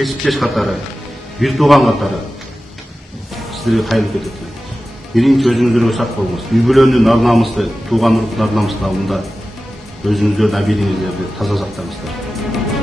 Кесиптеш катары, бир тууган катары сиздерге кайрылып кетет. Биринчи өзүңүздөргө сак болуңуз. Үй бүлөнүн ар намысы, тууган уруктун ар намысын алдында өзүңүздөрдүн абийириңиздерди таза сактаңыздар.